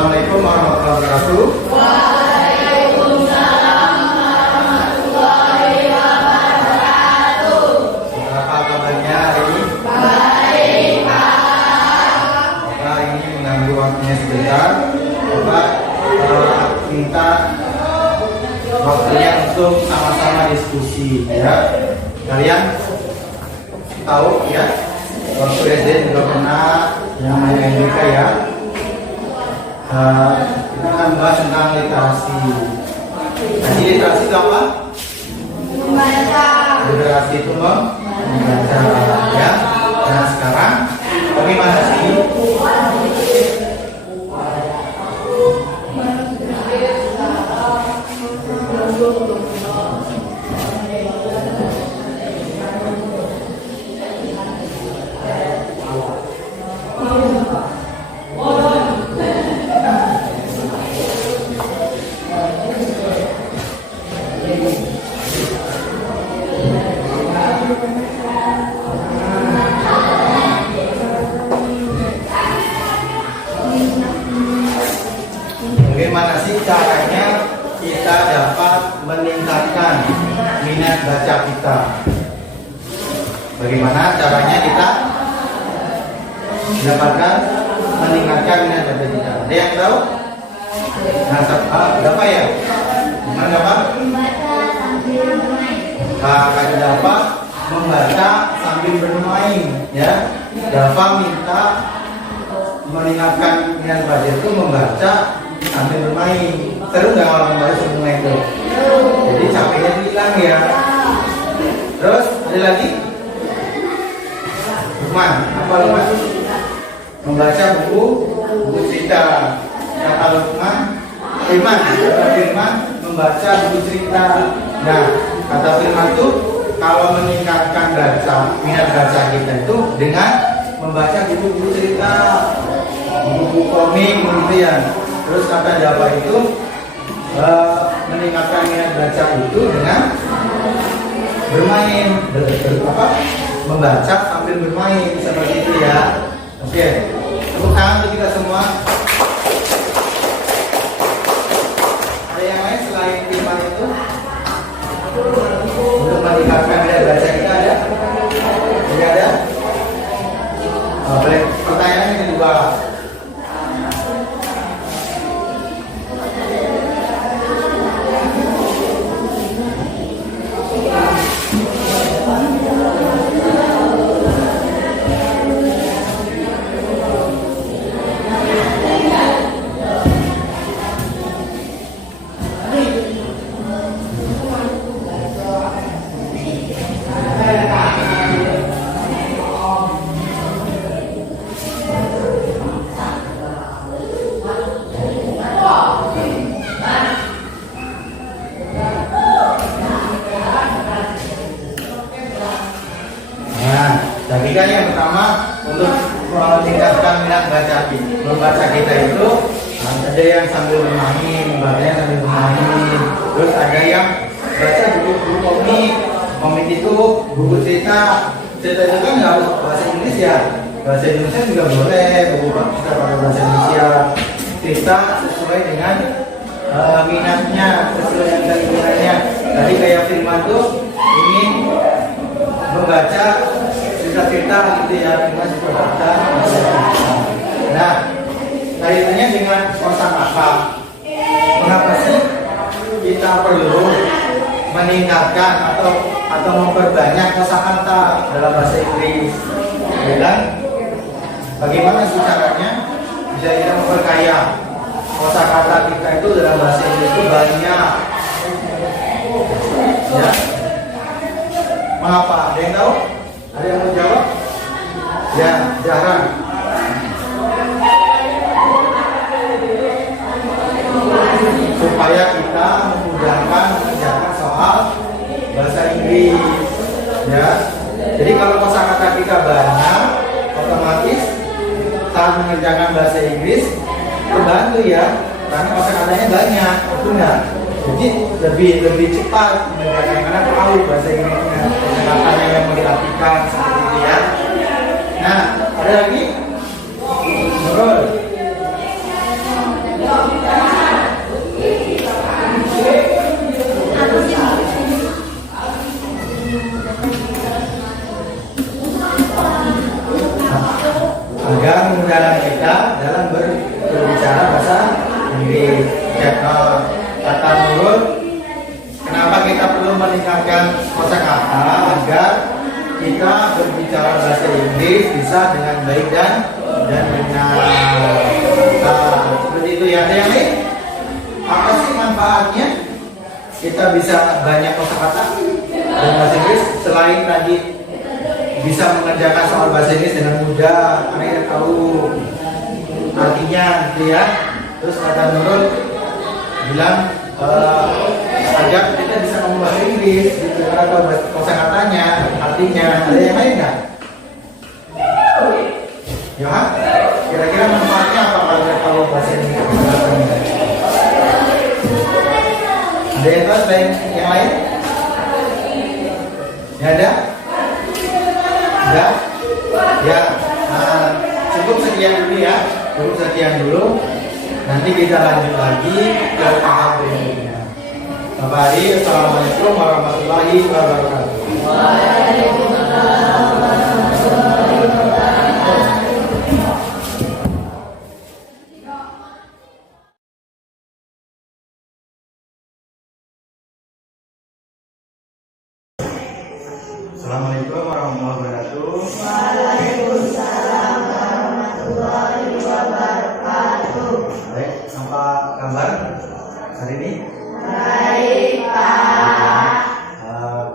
Assalamualaikum warahmatullahi wabarakatuh. Waalaikumsalam warahmatullahi wabarakatuh. Apa kabarnya hari ini? Baik, Pak. Bapak ini mengganggu waktunya sebentar. Bapak minta waktunya untuk sama-sama diskusi, ya. Kalian tahu ya, waktu SD juga pernah yang namanya NBK ya. Kita akan bahas tentang literasi. Jadi literasi itu apa? Membaca. Literasi itu membaca ya. Nah sekarang bagaimana sih? Bagaimana sih caranya kita dapat meningkatkan minat baca kita? Bagaimana caranya kita mendapatkan meningkatkan minat baca kita? Ada yang tahu? Nah, apa ya? Gimana Pak? Membaca sambil bermain. Kata Dafa membaca sambil bermain, ya. Dafa minta meningkatkan minat baca itu membaca sambil bermain. Seru nggak kalau membaca sambil bermain itu? Jadi capeknya hilang ya. Terus ada lagi? Lukman, apa Lukman? Membaca buku cerita. Kata Lukman, Firman membaca buku cerita. Nah, kata Firman itu kalau meningkatkan minat baca kita itu dengan membaca buku-buku cerita, buku komik gitu ya. Terus kata Jawa itu meningkatkan minat baca itu dengan bermain, membaca sambil bermain seperti itu ya. Oke, tepuk tangan untuk kita semua. Ada yang lain selain Firman itu untuk meningkatkan minat baca kita ada? Tidak ada? Boleh pertanyaannya yang kedua. Jadi kan yang pertama untuk meningkatkan minat membaca kita itu ada yang sambil bermain, membacanya sambil bermain. Terus ada yang baca buku komik itu buku cerita itu kan nggak harus bahasa Inggris ya, bahasa Indonesia juga boleh, buku kita pakai bahasa Indonesia. Kita sesuai dengan minatnya, sesuai dengan keinginannya. Tadi kayak Firman tuh ingin membaca cerita gitu ya, dengan baca. Nah, kaitannya dengan kosakata. Mengapa sih kita perlu meningkatkan atau memperbanyak kosakata dalam bahasa Inggris? Dan bagaimana sih caranya bisa kita memperkaya kosakata kita itu dalam bahasa Inggris itu banyak? Ya. Mengapa? Ada yang tahu? Ada yang mau jawab? Ya, jarang. Supaya kita memudahkan mengerjakan soal bahasa Inggris. Ya. Jadi kalau kosakata kita banyak, otomatis saat mengerjakan bahasa Inggris terbantu ya, karena kosakatanya banyak, benar. Jadi lebih cepat mengerjakan karena tahu bahasa Inggrisnya, kosakatanya yang mau diartikan seperti itu ya. Nah, ada lagi? Nurul. mengamalkan kosakata agar kita berbicara bahasa Inggris bisa dengan baik dan benar. Seperti itu ya. Ada yang lain? Apa sih manfaatnya? Kita bisa banyak kosakata dan bahasa Inggris selain tadi bisa mengerjakan soal bahasa Inggris dengan mudah, karena tahu artinya gitu ya. Terus kata Nurul bilang agar kita bisa ngomong bahasa Inggris gitu, karena tahu kosakatanya, artinya. Ada yang lain nggak? Ya, kira-kira manfaatnya apa kalau bahasa Inggris? Ada yang tahu selain yang lain? Ya ada? Ya, ya. Cukup sekian dulu ya. Cukup sekian dulu. Nanti kita lanjut lagi ke tahap berikutnya. Bapak Ari, assalamualaikum warahmatullahi wabarakatuh. Assalamualaikum warahmatullahi wabarakatuh. Waalaikumsalam warahmatullahi wabarakatuh. Baik, apa kabar hari ini? Baik, Pak.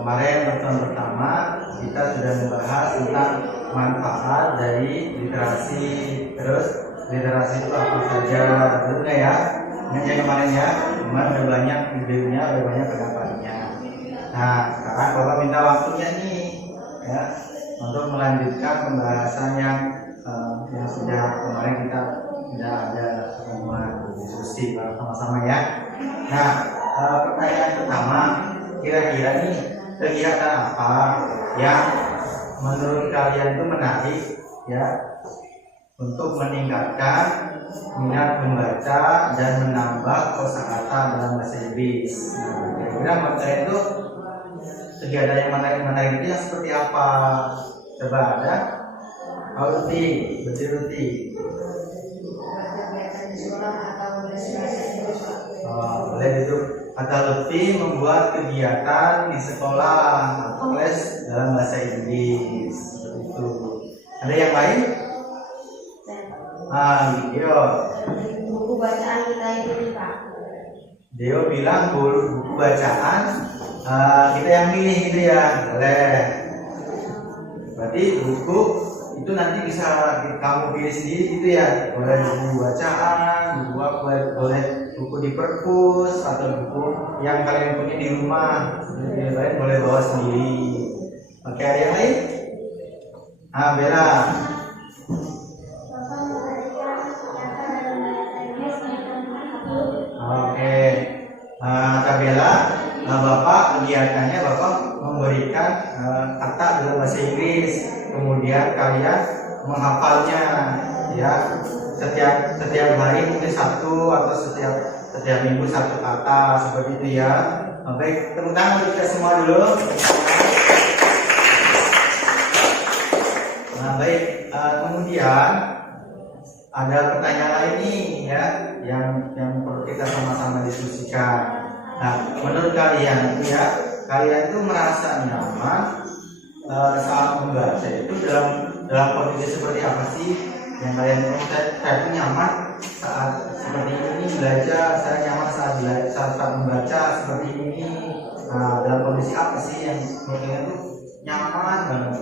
Kemarin pertemuan pertama kita sudah membahas tentang manfaat dari literasi. Terus literasi itu apa saja? Tentunya ya. Yang kemarin ya, kemarin ada banyak videonya, ada banyak pendapatnya. Nah, sekarang Bapak minta waktunya nih, ya, untuk melanjutkan pembahasan yang sudah kemarin kita sudah ada pertemuan diskusi sama-sama ya. Nah, pertanyaan pertama, kira-kira nih kegiatan apa yang menurut kalian itu menarik ya untuk meningkatkan minat membaca dan menambah kosakata dalam bahasa Inggris. Nah, kira-kira materi itu kegiatan yang menarik itu yang seperti apa? Coba ada? Ruti, betul Ruti. Boleh itu. Kata Lutfi membuat kegiatan di sekolah atau les dalam bahasa Inggris. Seperti itu. Ada yang lain? Iya. Buku bacaan kita itu nih, Pak. Dia bilang buku bacaan kita yang milih gitu ya, boleh. Berarti buku itu nanti bisa kamu pilih sendiri gitu ya, boleh buku bacaan, buku apa, boleh buku di perpus atau buku yang kalian punya di rumah. Yang lain boleh bawa sendiri. Oke, ada yang lain? Bella. Oke, Bella, Bapak kegiatannya Bapak memberikan kata dalam bahasa Inggris, kemudian kalian menghafalnya, ya, setiap hari mungkin satu atau setiap minggu satu kata seperti itu ya. Baik, tepuk tangan kita semua dulu. Nah, baik, kemudian ada pertanyaan lain nih ya, yang perlu kita sama-sama diskusikan. Nah, menurut kalian ya, kalian itu merasa nyaman saat membaca itu dalam kondisi seperti apa sih? Yang kalian saya itu nyaman saat seperti ini belajar, saya nyaman saat membaca seperti ini. Nah, dalam kondisi apa sih yang menurut kalian itu nyaman banget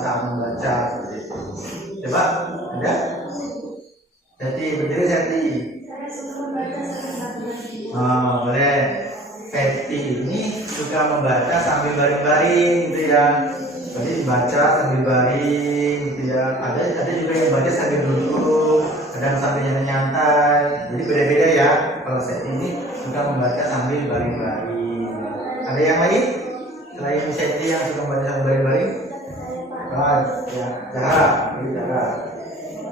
saat membaca? Coba ada? Jadi berdiri Seti. Boleh. Seti ini suka membaca sambil baring-baring gitu ya. Jadi baca sambil baring gitu ya. Ada juga yang baca sambil duduk, kadang sambil nyantai. Jadi beda-beda ya. Kalau Seti ini suka membaca sambil baring-baring. Ada yang lain selain Seti yang suka membaca sambil baring-baring? Ya, Zahra.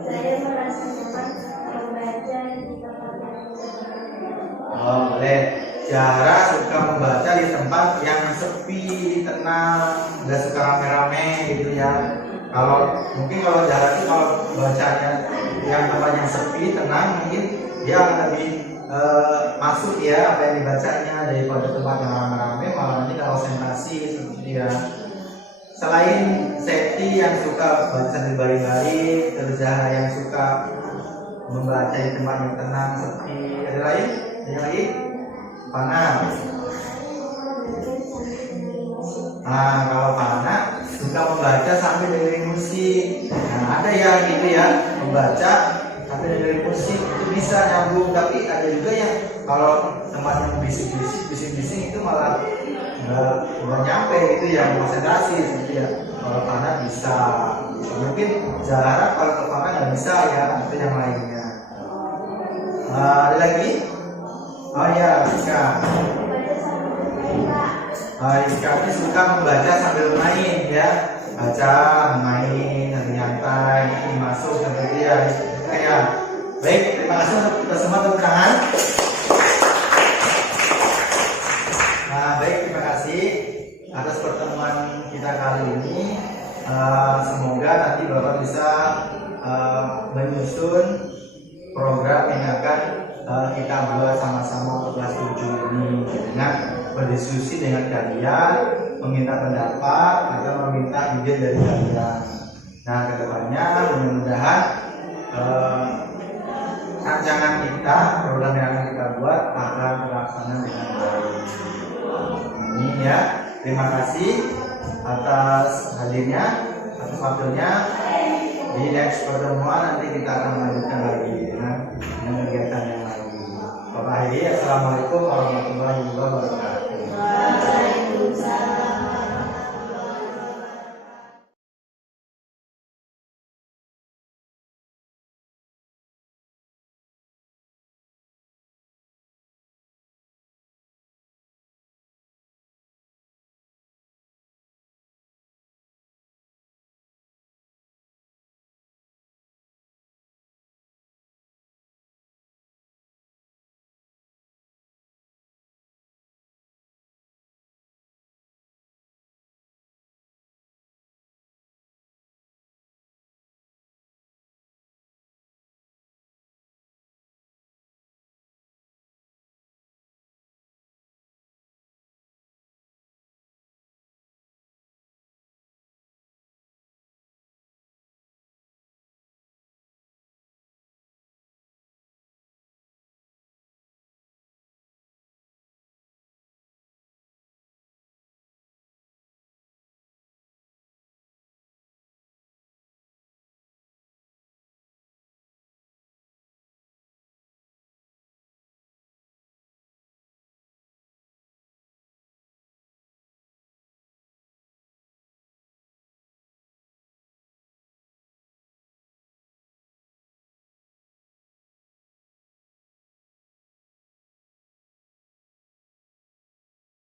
Saya merasa nyaman membaca di tempat yang boleh. Zahra suka membaca di tempat yang sepi, tenang, nggak suka rame-rame gitu ya. Mungkin kalau Zahra itu kalau bacanya yang tempat yang sepi, tenang, mungkin dia akan lebih masuk ya apa yang dibacanya daripada tempat yang rame-rame. malah nanti kalau konsentrasi seperti ya. Selain Septi yang suka baca sambil baring-baring, terus Zahra yang suka membaca di tempat yang tenang, sepi. Ada lain? Ada lagi? Pana. Nah, kalau Pana suka membaca sambil dengerin musik. Nah, ada yang gitu ya, membaca sambil dengerin musik itu bisa nyambung. Tapi ada juga yang kalau temannya bising-bising itu malah nggak nyampe gitu ya, konsentrasi gitu ya. Kalau Pana bisa. Mungkin Zahra kalau ke Pana nggak bisa ya, itu yang lainnya. Ada lagi? Oh ya, Rizka. Rizka ini suka membaca sambil main ya, baca, main, sambil nyantai, ini masuk sambil dia. Kayak baik, terima kasih untuk kita semua tepuk tangan. Nah, baik, terima kasih atas pertemuan kita kali ini. Semoga nanti Bapak bisa menyusun program yang akan kita buat sama-sama untuk kelas 7 ini dengan berdiskusi dengan kalian, meminta pendapat atau meminta ide dari kalian. Nah, kedepannya mudah-mudahan rancangan kita, program yang akan kita buat akan terlaksana dengan baik. Amin ya. Terima kasih atas hadirnya, atas waktunya. Di next pertemuan nanti kita akan melanjutkan lagi dengan kegiatan yang lain. Bapak Hedi, assalamualaikum warahmatullahi wabarakatuh.